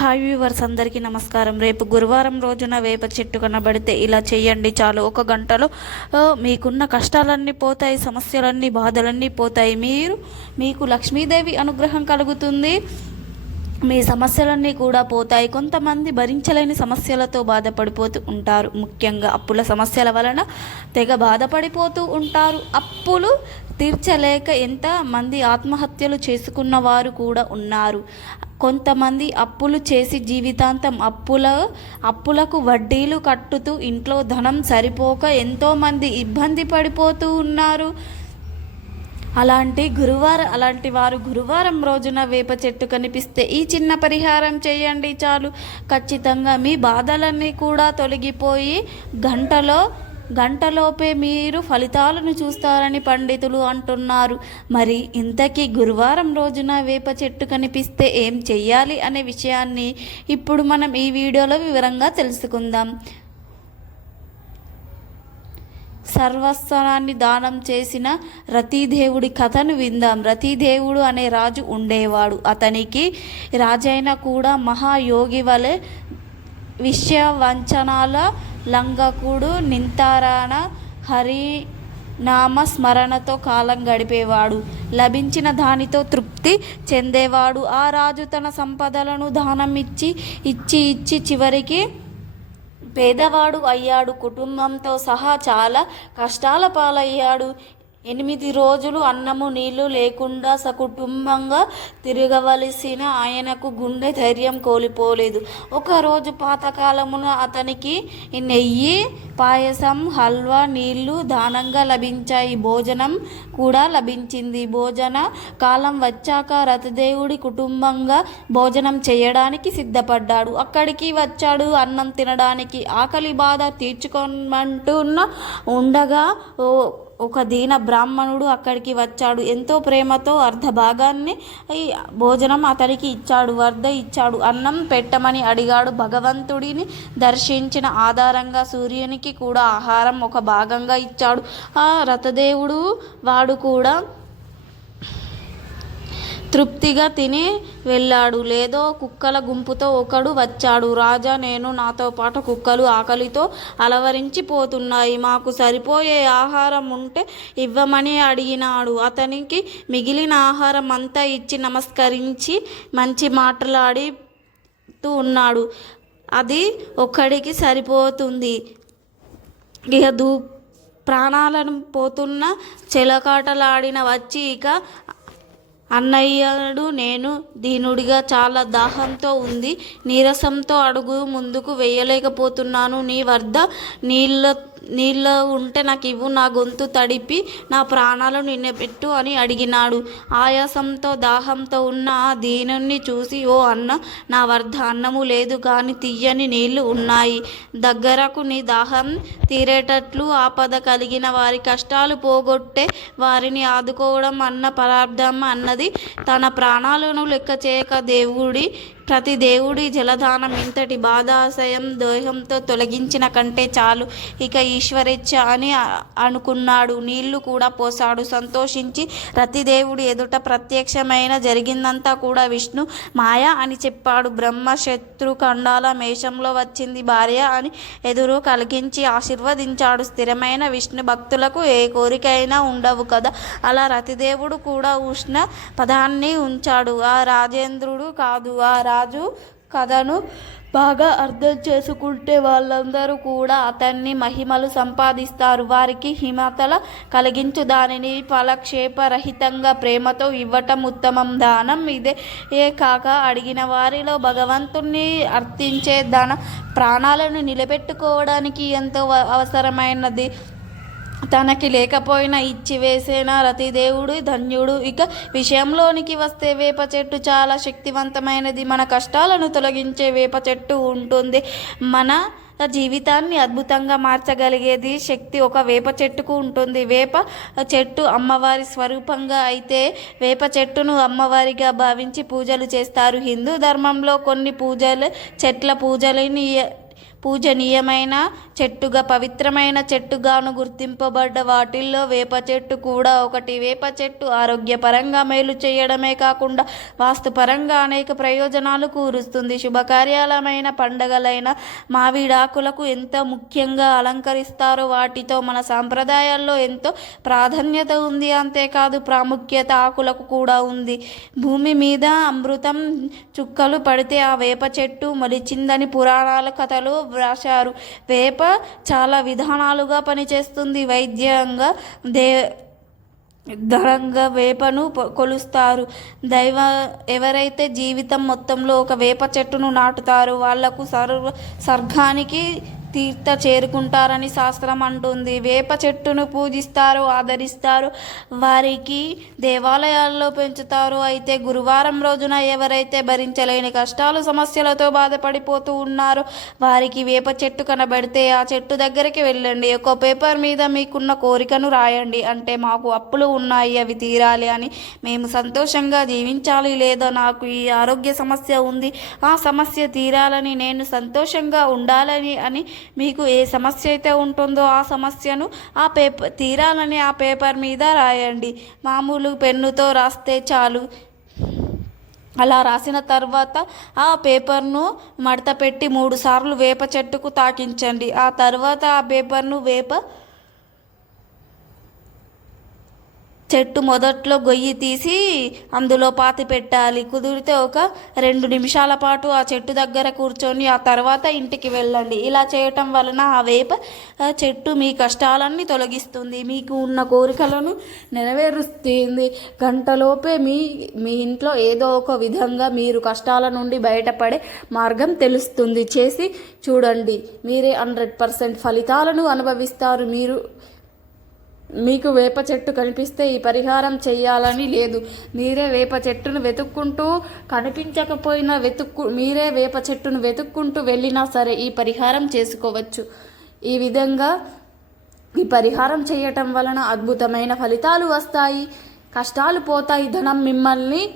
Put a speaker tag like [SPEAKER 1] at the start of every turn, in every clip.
[SPEAKER 1] Hi viewers అందరికీ నమస్కారం. రేపు గురువారం రోజున వేప చెట్టు కనబడితే ఇలా చేయండి చాలు. ఒక గంటలో మీకున్న కష్టాలన్నీ పోతాయి సమస్యలన్నీ బాధలన్నీ పోతాయి. మీరు మీకు లక్ష్మీదేవి అనుగ్రహం కలుగుతుంది. మీ సమస్యలన్నీ కూడా పోతాయి. కొంతమంది భరించలేని సమస్యలతో బాధపడిపోతూ ఉంటారు. ముఖ్యంగా అప్పుల సమస్యల వలన తెగ బాధపడిపోతూ ఉంటారు. అప్పులు తీర్చలేక ఎంత మంది ఆత్మహత్యలు చేసుకున్న వారు కూడా ఉన్నారు. కొంతమంది అప్పులు చేసి జీవితాంతం అప్పుల అప్పులకు వడ్డీలు కట్టుతూ ఇంట్లో ధనం సరిపోక ఎంతోమంది ఇబ్బంది పడిపోతూ ఉన్నారు. అలాంటి గురువారం అలాంటి వారు గురువారం రోజున వేప చెట్టు కనిపిస్తే ఈ చిన్న పరిహారం చేయండి చాలు. ఖచ్చితంగా మీ బాధలన్నీ కూడా తొలగిపోయి గంటలో గంటలోపే మీరు ఫలితాలను చూస్తారని పండితులు అంటున్నారు. మరి ఇంతకీ గురువారం రోజున వేప చెట్టు కనిపిస్తే ఏం చెయ్యాలి అనే విషయాన్ని ఇప్పుడు మనం ఈ వీడియోలో వివరంగా తెలుసుకుందాం. సర్వస్వనాన్ని దానం చేసిన రతీదేవుడి కథను విందాం. రతీదేవుడు అనే రాజు ఉండేవాడు. అతనికి రాజైన కూడా మహాయోగి వలె విషయ వంచనాల లంగకుడు నింతారాన హరి నామ స్మరణతో కాలం గడిపేవాడు. లభించిన దానితో తృప్తి చెందేవాడు. ఆ రాజు తన సంపదలను దానం ఇచ్చి ఇచ్చి ఇచ్చి చివరికి పేదవాడు అయ్యాడు. కుటుంబంతో సహా చాలా కష్టాల పాలయ్యాడు. ఎనిమిది రోజులు అన్నము నీళ్ళు లేకుండా సకుటుంబంగా తిరగవలసిన ఆయనకు గుండె ధైర్యం కోల్పోలేదు. ఒకరోజు పాతకాలమున అతనికి నెయ్యి పాయసం హల్వా నీళ్ళు దానంగా లభించాయి. భోజనం కూడా లభించింది. భోజన కాలం వచ్చాక రథదేవుడి కుటుంబంగా భోజనం చేయడానికి సిద్ధపడ్డాడు. అక్కడికి వచ్చాడు అన్నం తినడానికి. ఆకలి బాధ తీర్చుకోమంటున్న ఉండగా ఓ ఒక దీన బ్రాహ్మణుడు అక్కడికి వచ్చాడు. ఎంతో ప్రేమతో అర్ధ భాగాన్ని భోజనం అతనికి ఇచ్చాడు వర్ధ ఇచ్చాడు. అన్నం పెట్టమని అడిగాడు. భగవంతుడిని దర్శించిన ఆధారంగా సూర్యునికి కూడా ఆహారం ఒక భాగంగా ఇచ్చాడు. ఆ రథదేవుడు వాడు కూడా తృప్తిగా తిని వెళ్ళాడు. లేదో కుక్కల గుంపుతో ఒకడు వచ్చాడు. రాజా నేను నాతో పాటు కుక్కలు ఆకలితో అలవరించిపోతున్నాయి. మాకు సరిపోయే ఆహారం ఉంటే ఇవ్వమని అడిగినాడు. అతనికి మిగిలిన ఆహారం అంతా ఇచ్చి నమస్కరించి మంచి మాట్లాడుతూ ఉన్నాడు. అది ఒక్కడికి సరిపోతుంది. ఇక దూ ప్రాణాలను పోతున్న చెలకాటలాడిన వచ్చి ఇక అన్నయ్యడు నేను దీనుడిగా చాలా దాహంతో ఉంది నీరసంతో అడుగు ముందుకు వేయలేకపోతున్నాను. నీ వద్ద నీళ్ళ నీళ్ళ ఉంటే నాకు ఇవ్వు నా గొంతు తడిపి నా ప్రాణాలు నిన్నబెట్టు అని అడిగినాడు. ఆయాసంతో దాహంతో ఉన్న ఆ దీనుణ్ణి చూసి ఓ అన్న నా వద్ద అన్నము లేదు కానీ తీయని నీళ్ళు ఉన్నాయి. దగ్గరకు నీ దాహం తీరేటట్లు ఆపద కలిగిన వారి కష్టాలు పోగొట్టే వారిని ఆదుకోవడం అన్న పరార్థం అన్నది తన ప్రాణాలను లెక్క చేయక దేవుడి ప్రతి దేవుడి జలదానం ఇంతటి బాధాశయం దోహంతో తొలగించిన కంటే చాలు. ఇక ఈశ్వరేచ్ఛ అని అనుకున్నాడు. నీళ్ళు కూడా పోసాడు సంతోషించి రతిదేవుడి ఎదుట ప్రత్యక్షమైన జరిగిందంతా కూడా విష్ణు మాయ అని చెప్పాడు. బ్రహ్మ శత్రు ఖండాల మేషంలో వచ్చింది భార్య అని ఎదురు కలిగించి ఆశీర్వదించాడు. స్థిరమైన విష్ణు భక్తులకు ఏ కోరికైనా ఉండవు కదా. అలా రతిదేవుడు కూడా ఉష్ణ పదాన్ని ఉంచాడు. ఆ రాజేంద్రుడు కాదు. ఆ రా రాజు కథను బాగా అర్థం చేసుకుంటే వాళ్ళందరూ కూడా అతన్ని మహిమలు సంపాదిస్తారు. వారికి హిమతల కలిగించు దానిని ఫలక్షేపరహితంగా ప్రేమతో ఇవ్వటం ఉత్తమం. దానం ఇదే ఏ కాక అడిగిన వారిలో భగవంతుణ్ణి అర్థించే దాన ప్రాణాలను నిలబెట్టుకోవడానికి ఎంతో అవసరమైనది. తనకి లేకపోయినా ఇచ్చి వేసేన రతిదేవుడు ధన్యుడు. ఇక విషయంలోనికి వస్తే వేప చెట్టు చాలా శక్తివంతమైనది. మన కష్టాలను తొలగించే వేప చెట్టు ఉంటుంది. మన జీవితాన్ని అద్భుతంగా మార్చగలిగేది శక్తి ఒక వేప చెట్టుకు ఉంటుంది. వేప చెట్టు అమ్మవారి స్వరూపంగా అయితే వేప చెట్టును అమ్మవారిగా భావించి పూజలు చేస్తారు. హిందూ ధర్మంలో కొన్ని పూజలు చెట్ల పూజలని పూజనీయమైన చెట్టుగా పవిత్రమైన చెట్టుగాను గుర్తింపబడ్డ వాటిల్లో వేప చెట్టు కూడా ఒకటి. వేప చెట్టు ఆరోగ్యపరంగా మేలు చేయడమే కాకుండా వాస్తుపరంగా అనేక ప్రయోజనాలు కూరుస్తుంది. శుభకార్యాలమైన పండగలైన మావిడాకులకు ఎంత ముఖ్యంగా అలంకరిస్తారో వాటితో మన సాంప్రదాయాల్లో ఎంతో ప్రాధాన్యత ఉంది. అంతేకాదు ప్రాముఖ్యత ఆకులకు కూడా ఉంది. భూమి మీద అమృతం చుక్కలు పడితే ఆ వేప చెట్టు మొలిచిందని పురాణాల కథలు వ్రాశారు వేప చాలా విధానాలుగా పనిచేస్తుంది. వైద్యంగా దే ధరంగా వేపను కొలుస్తారు. దైవ ఎవరైతే జీవితం మొత్తంలో ఒక వేప చెట్టును నాటుతారో వాళ్ళకు సర్వ స్వర్గానికి తీర్థ చేరుకుంటారని శాస్త్రం అంటుంది. వేప చెట్టును పూజిస్తారు ఆదరిస్తారు వారికి దేవాలయాల్లో పెంచుతారు. అయితే గురువారం రోజున ఎవరైతే భరించలేని కష్టాలు సమస్యలతో బాధపడిపోతూ ఉన్నారో వారికి వేప చెట్టు కనబడితే ఆ చెట్టు దగ్గరికి వెళ్ళండి. ఒక పేపర్ మీద మీకున్న కోరికను రాయండి. అంటే మాకు అప్పులు ఉన్నాయి అవి తీరాలి అని మేము సంతోషంగా జీవించాలి లేదా నాకు ఈ ఆరోగ్య సమస్య ఉంది. ఆ సమస్య తీరాలని నేను సంతోషంగా ఉండాలని అని మీకు ఏ సమస్య అయితే ఉంటుందో ఆ సమస్యను ఆ పేపర్ తీరాలని ఆ పేపర్ మీద రాయండి. మామూలు పెన్నుతో రాస్తే చాలు. అలా రాసిన తర్వాత ఆ పేపర్ను మడత పెట్టి మూడు సార్లు వేప చెట్టుకు తాకించండి. ఆ తర్వాత ఆ పేపర్ను వేప చెట్టు మొదట్లో గొయ్యి తీసి అందులో పాతి పెట్టాలి. కుదిరితే ఒక రెండు నిమిషాల పాటు ఆ చెట్టు దగ్గర కూర్చొని ఆ తర్వాత ఇంటికి వెళ్ళండి. ఇలా చేయటం వలన ఆ వేప చెట్టు మీ కష్టాలన్నీ తొలగిస్తుంది. మీకు ఉన్న కోరికలను నెరవేరుస్తుంది. గంటలోపే మీ మీ ఇంట్లో ఏదో ఒక విధంగా మీరు కష్టాల నుండి బయటపడే మార్గం తెలుస్తుంది. చేసి చూడండి. మీరే హండ్రెడ్ పర్సెంట్ ఫలితాలను అనుభవిస్తారు. మీరు మీకు వేప చెట్టు కనిపిస్తే ఈ పరిహారం చేయాలని లేదు. మీరే వేప చెట్టును వెతుక్కుంటూ కనిపించకపోయినా వెతుక్కు మీరే వేప చెట్టును వెతుక్కుంటూ వెళ్ళినా సరే ఈ పరిహారం చేసుకోవచ్చు. ఈ విధంగా ఈ పరిహారం చేయటం వలన అద్భుతమైన ఫలితాలు వస్తాయి. కష్టాలు పోతాయి ధనం మిమ్మల్ని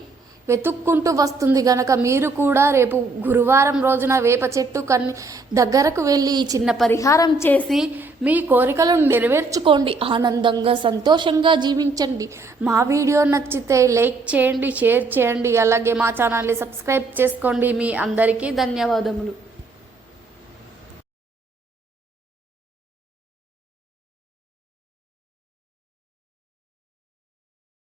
[SPEAKER 1] వెతుక్కుంటూ వస్తుంది గనక మీరు కూడా రేపు గురువారం రోజున వేప చెట్టు కన్ని దగ్గరకు వెళ్ళి ఈ చిన్న పరిహారం చేసి మీ కోరికలను నెరవేర్చుకోండి. ఆనందంగా సంతోషంగా జీవించండి. మా వీడియో నచ్చితే లైక్ చేయండి షేర్ చేయండి. అలాగే మా ఛానల్ని సబ్స్క్రైబ్ చేసుకోండి. మీ అందరికీ ధన్యవాదములు.